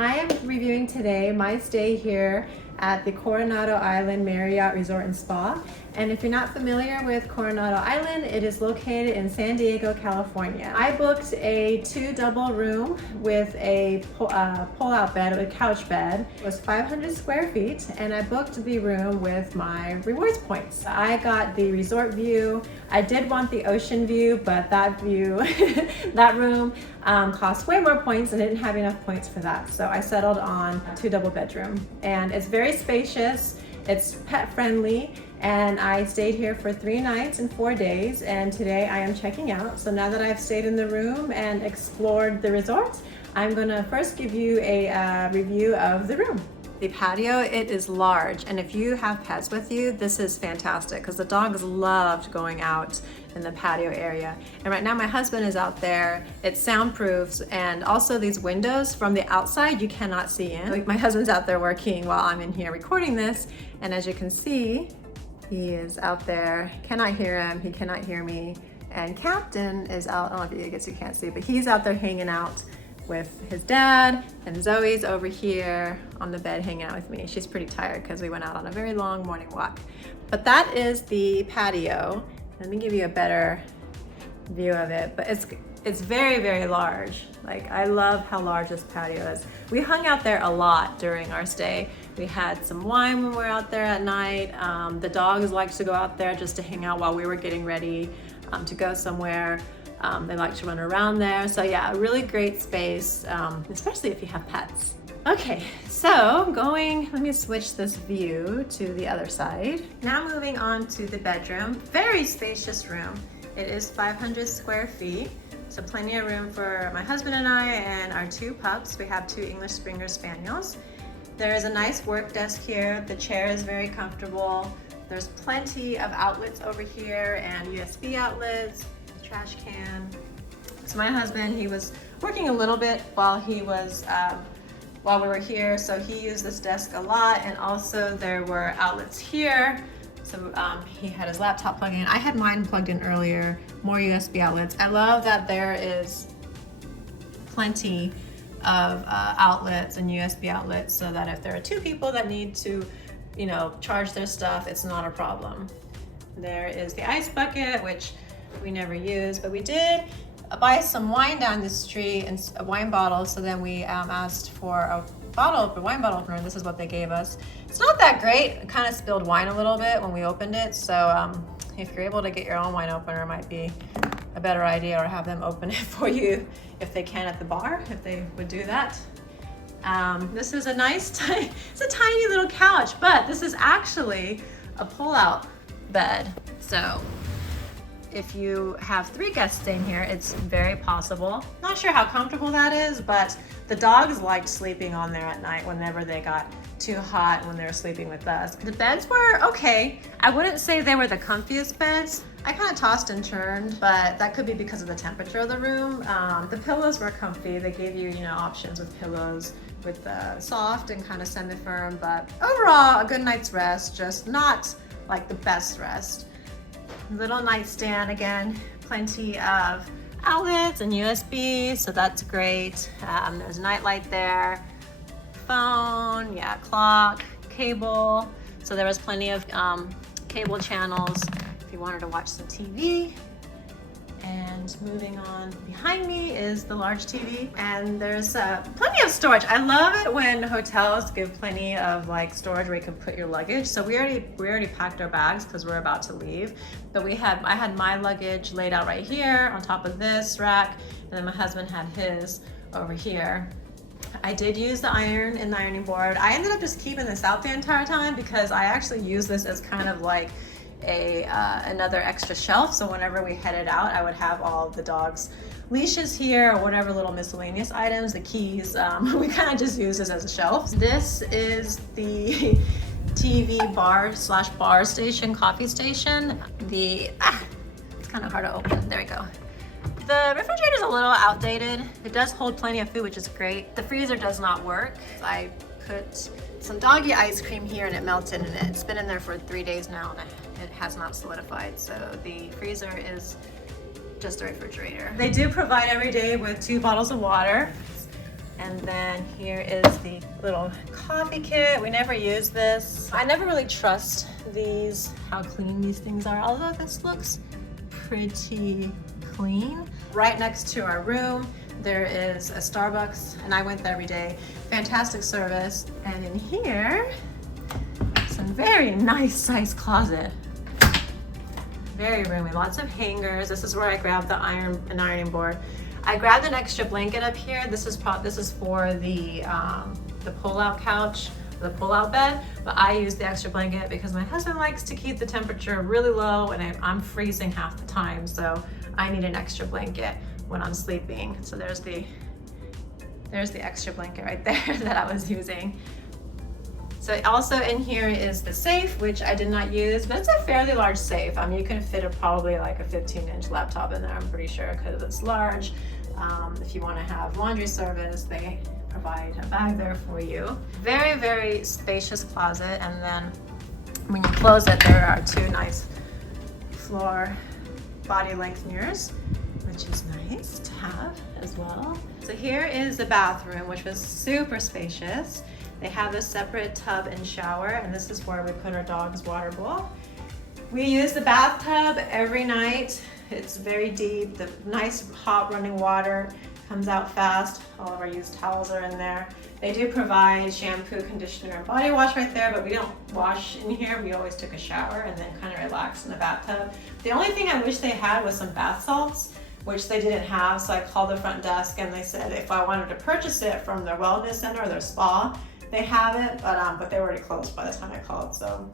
I am reviewing today my stay here at the Coronado Island Marriott Resort and Spa. And if you're not familiar with Coronado Island, it is located in San Diego, California. I booked a 2 double room with a pull-out bed, a couch bed. It was 500 square feet, and I booked the room with my rewards points. I got the resort view. I did want the ocean view, but that view, that room cost way more points and I didn't have enough points for that. So I settled on a 2 double bedroom, and it's very spacious. It's pet friendly, and I stayed here for 3 nights and 4 days, and today I am checking out. So now that I've stayed in the room and explored the resort, I'm gonna first give you a review of the room. The patio, it is large, and if you have pets with you, this is fantastic because the dogs loved going out in the patio area. And right now my husband is out there. It's soundproofed, and also these windows from the outside you cannot see in. My husband's out there working while I'm in here recording this, and as you can see, he is out there. Cannot hear him, he cannot hear me. And Captain is out, I don't know if you guess you can't see, but he's out there hanging out with his dad, and Zoe's over here on the bed hanging out with me. She's pretty tired because we went out on a very long morning walk. But that is the patio. Let me give you a better view of it, but it's very, very large. Like, I love how large this patio is. We hung out there a lot during our stay. We had some wine when we were out there at night. The dogs liked to go out there just to hang out while we were getting ready to go somewhere. They like to run around there. So yeah, a really great space, especially if you have pets. Okay, so let me switch this view to the other side. Now moving on to the bedroom. Very spacious room. It is 500 square feet. So plenty of room for my husband and I and our 2 pups. We have 2 English Springer Spaniels. There is a nice work desk here. The chair is very comfortable. There's plenty of outlets over here and USB outlets. Trash can. So my husband, he was working a little bit while we were here, so he used this desk a lot, and also there were outlets here. So he had his laptop plugged in. I had mine plugged in earlier, more USB outlets. I love that there is plenty of outlets and USB outlets so that if there are 2 people that need to, charge their stuff, it's not a problem. There is the ice bucket, which we never use, but we did buy some wine down the street and a wine bottle. So then we asked for a wine bottle opener. This is what they gave us. It's not that great. It kind of spilled wine a little bit when we opened it. So if you're able to get your own wine opener, it might be a better idea, or have them open it for you if they can at the bar, if they would do that. This is a nice, it's a tiny little couch, but this is actually a pull-out bed. So if you have 3 guests staying here, it's very possible. Not sure how comfortable that is, but the dogs liked sleeping on there at night whenever they got too hot when they were sleeping with us. The beds were okay. I wouldn't say they were the comfiest beds. I kind of tossed and turned, but that could be because of the temperature of the room. The pillows were comfy. They gave you, options with pillows with soft and kind of semi-firm, but overall a good night's rest, just not like the best rest. Little nightstand, again, plenty of outlets and USB, so that's great. There's a night light there, phone, clock, cable. So there was plenty of cable channels if you wanted to watch some TV. And moving on, behind me is the large TV, and there's plenty of storage. I love it when hotels give plenty of storage where you can put your luggage. So we already packed our bags because we're about to leave. But I had my luggage laid out right here on top of this rack, and then my husband had his over here. I did use the iron in the ironing board. I ended up just keeping this out the entire time because I actually use this as kind of like another extra shelf. So whenever we headed out, I would have all the dogs' leashes here or whatever little miscellaneous items, the keys. We kind of just use this as a shelf. This is the TV bar station, coffee station. It's kind of hard to open. There we go. The refrigerator is a little outdated. It does hold plenty of food, which is great. The freezer does not work. I put some doggy ice cream here and it melted, and it's been in there for 3 days now and it has not solidified. So the freezer is just a refrigerator. They do provide every day with 2 bottles of water. And then here is the little coffee kit. We never use this. I never really trust these, how clean these things are, although this looks pretty clean. Right next to our room, there is a Starbucks, and I went there every day. Fantastic service. And in here, some very nice sized closet. Very roomy, lots of hangers. This is where I grabbed an ironing board. I grabbed an extra blanket up here. This is for the pull-out couch, the pull-out bed, but I use the extra blanket because my husband likes to keep the temperature really low, and I'm freezing half the time, so I need an extra blanket when I'm sleeping. So there's the extra blanket right there that I was using. So also in here is the safe, which I did not use, but it's a fairly large safe. I mean, you can fit probably like a 15-inch laptop in there, I'm pretty sure, because it's large. If you want to have laundry service, they provide a bag there for you. Very, very spacious closet. And then when you close it, there are two nice floor body length mirrors, which is nice to have as well. So here is the bathroom, which was super spacious. They have a separate tub and shower, and this is where we put our dog's water bowl. We use the bathtub every night. It's very deep. The nice hot running water comes out fast. All of our used towels are in there. They do provide shampoo, conditioner, and body wash right there, but we don't wash in here. We always took a shower and then kind of relax in the bathtub. The only thing I wish they had was some bath salts, which they didn't have, so I called the front desk and they said if I wanted to purchase it from their wellness center or their spa, they have it, but they were already closed by the time I called, so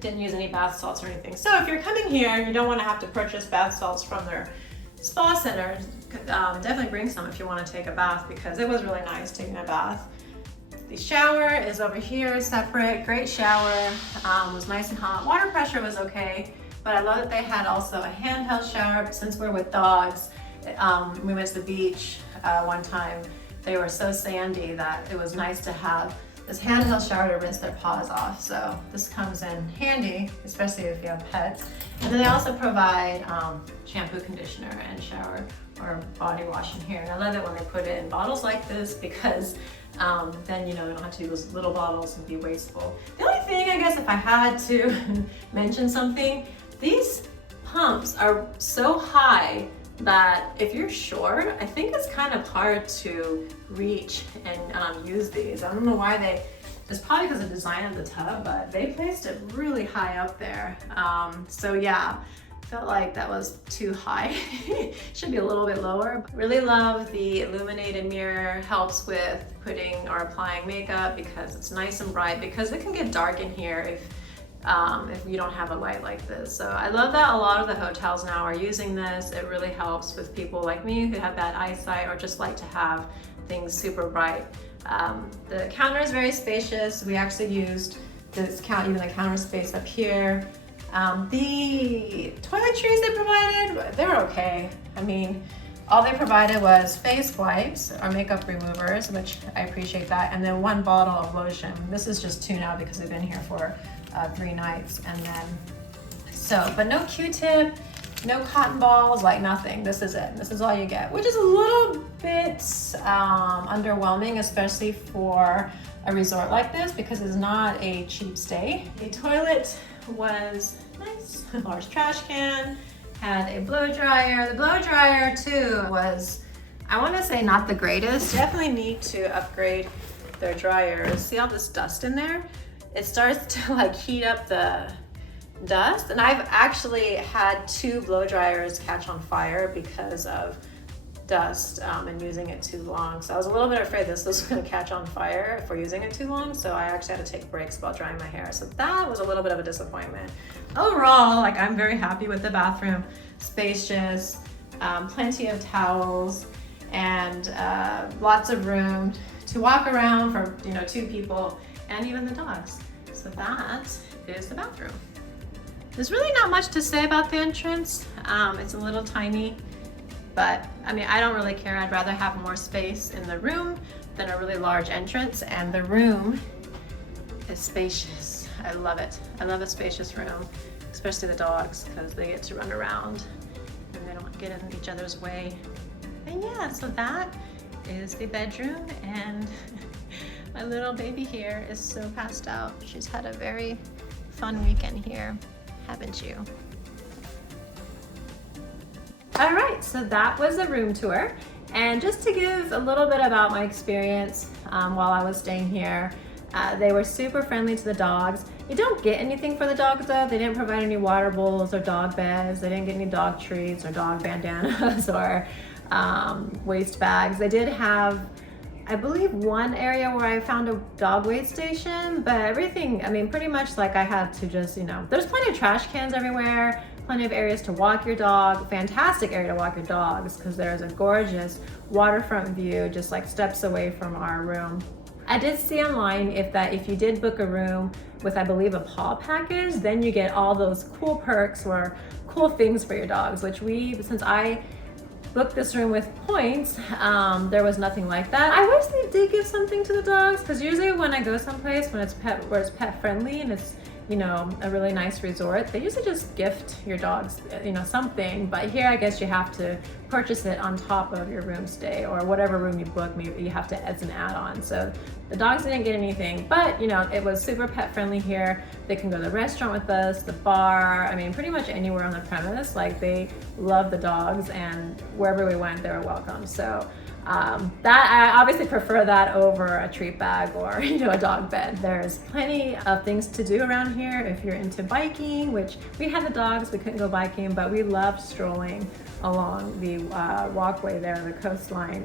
didn't use any bath salts or anything. So if you're coming here and you don't want to have to purchase bath salts from their spa center, definitely bring some if you want to take a bath, because it was really nice taking a bath. The shower is over here, separate, great shower, was nice and hot. Water pressure was okay, but I love that they had also a handheld shower. Since we're with dogs, we went to the beach one time. They were so sandy that it was nice to have this handheld shower to rinse their paws off. So this comes in handy, especially if you have pets. And then they also provide shampoo, conditioner, and shower or body wash in here. And I love it when they put it in bottles like this, because then you don't have to use little bottles and be wasteful. The only thing, I guess, if I had to mention something, these pumps are so high that if you're short, I think it's kind of hard to reach and use these. I don't know why it's probably because of the design of the tub, but they placed it really high up there. So yeah, felt like that was too high. Should be a little bit lower. Really love the illuminated mirror. Helps with putting or applying makeup because it's nice and bright, because it can get dark in here if you don't have a light like this. So I love that a lot of the hotels now are using this. It really helps with people like me who have bad eyesight or just like to have things super bright. The counter is very spacious. We actually used this even the counter space up here. The toiletries they provided, they're okay. I mean, all they provided was face wipes or makeup removers, which I appreciate that, and then one bottle of lotion. This is just 2 now because we've been here for 3 nights, and then but no Q-tip, no cotton balls, like nothing. This is it. This is all you get, which is a little bit underwhelming, especially for a resort like this, because it's not a cheap stay. The toilet was nice, large trash can, had a blow dryer. The blow dryer too was, I want to say, not the greatest. Definitely need to upgrade their dryers. See all this dust in there? It starts to like heat up the dust, and I've actually had 2 blow dryers catch on fire because of dust and using it too long. So I was a little bit afraid this was going to catch on fire if we're using it too long, so I actually had to take breaks while drying my hair. So that was a little bit of a disappointment. Overall, like, I'm very happy with the bathroom. Spacious, plenty of towels, and lots of room to walk around for 2 people and even the dogs. So that is the bathroom. There's really not much to say about the entrance. It's a little tiny, but I mean, I don't really care. I'd rather have more space in the room than a really large entrance, and the room is spacious. I love it. I love a spacious room, especially the dogs, because they get to run around and they don't get in each other's way. And yeah, so that is the bedroom, and my little baby here is so passed out. She's had a very fun weekend here, haven't you? All right, so that was the room tour. And just to give a little bit about my experience while I was staying here, they were super friendly to the dogs. You don't get anything for the dogs though. They didn't provide any water bowls or dog beds. They didn't get any dog treats or dog bandanas or waste bags. They did have, I believe, one area where I found a dog weigh station, but everything, I mean, pretty much like I had to just, there's plenty of trash cans everywhere, plenty of areas to walk your dog, fantastic area to walk your dogs because there's a gorgeous waterfront view just like steps away from our room. I did see online if you did book a room with, I believe, a paw package, then you get all those cool perks or cool things for your dogs, which since I booked this room with points, there was nothing like that. I wish they did give something to the dogs, because usually when I go someplace where it's pet friendly and it's a really nice resort, they usually just gift your dogs something, but here I guess you have to purchase it on top of your room stay, or whatever room you book, maybe you have to as an add-on. So the dogs didn't get anything, but it was super pet friendly here. They can go to the restaurant with us, the bar, I mean pretty much anywhere on the premise. Like, they love the dogs, and wherever we went they were welcome. So that I obviously prefer that over a treat bag or a dog bed. There's plenty of things to do around here if you're into biking, which we had the dogs, we couldn't go biking, but we loved strolling along the walkway there, the coastline.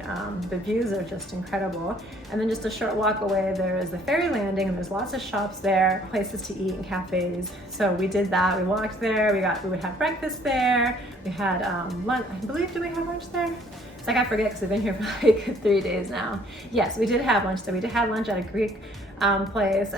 The views are just incredible. And then just a short walk away there is the ferry landing, and there's lots of shops there, places to eat and cafes. So we did that. We walked there, we would have breakfast there, we had lunch, I believe. Did we have lunch there? It's like I forget because I've been here for like 3 days now. Yes, we did have lunch there. We did have lunch at a Greek place,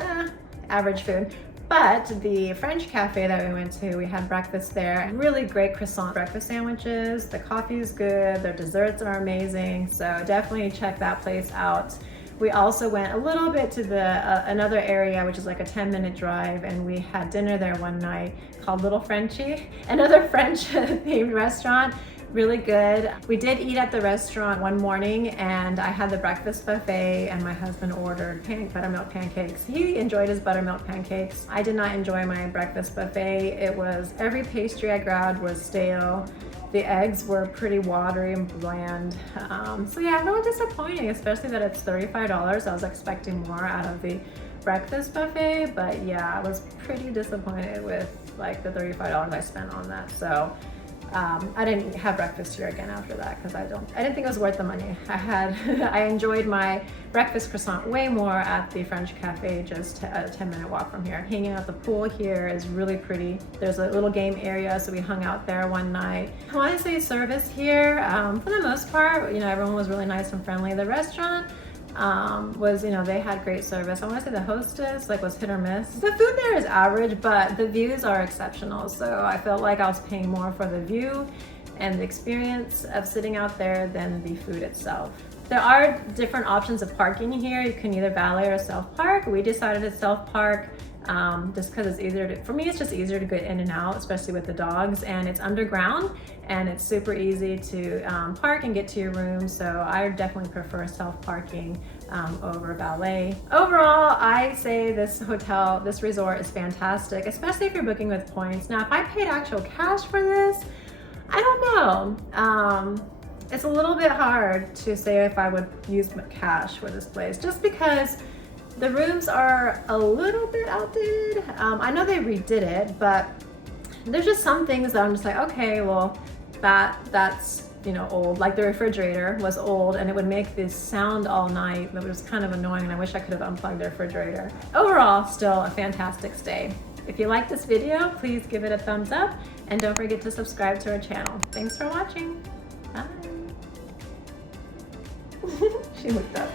average food. But the French cafe that we went to, we had breakfast there. Really great croissant breakfast sandwiches. The coffee is good. Their desserts are amazing. So definitely check that place out. We also went a little bit to another area, which is like a 10-minute drive, and we had dinner there one night called Little Frenchie, another French themed restaurant. Really good. We did eat at the restaurant one morning, and I had the breakfast buffet, and my husband ordered buttermilk pancakes. He enjoyed his buttermilk pancakes. I did not enjoy my breakfast buffet. Every pastry I grabbed was stale. The eggs were pretty watery and bland. So yeah, a little disappointing, especially that it's $35. I was expecting more out of the breakfast buffet, but yeah, I was pretty disappointed with like the $35 I spent on that. So I didn't have breakfast here again after that because I didn't think it was worth the money. I enjoyed my breakfast croissant way more at the French cafe, just a 10-minute walk from here. Hanging out at the pool here is really pretty. There's a little game area, so we hung out there one night. I want to say service here, for the most part, everyone was really nice and friendly. The restaurant was, they had great service. I want to say the hostess was hit or miss. The food there is average, but the views are exceptional. So I felt like I was paying more for the view and the experience of sitting out there than the food itself. There are different options of parking here. You can either valet or self-park. We decided to self-park just because it's easier for me, it's just easier to get in and out, especially with the dogs, and it's underground and it's super easy to park and get to your room. So I definitely prefer self-parking over valet. Overall, I say this resort is fantastic, especially if you're booking with points. Now, if I paid actual cash for this, I don't know. It's a little bit hard to say if I would use cash for this place, just because the rooms are a little bit outdated. I know they redid it, but there's just some things that I'm just like, okay, well, that's old. Like the refrigerator was old, and it would make this sound all night. That was kind of annoying, and I wish I could have unplugged the refrigerator. Overall, still a fantastic stay. If you like this video, please give it a thumbs up, and don't forget to subscribe to our channel. Thanks for watching. Bye. She looked up.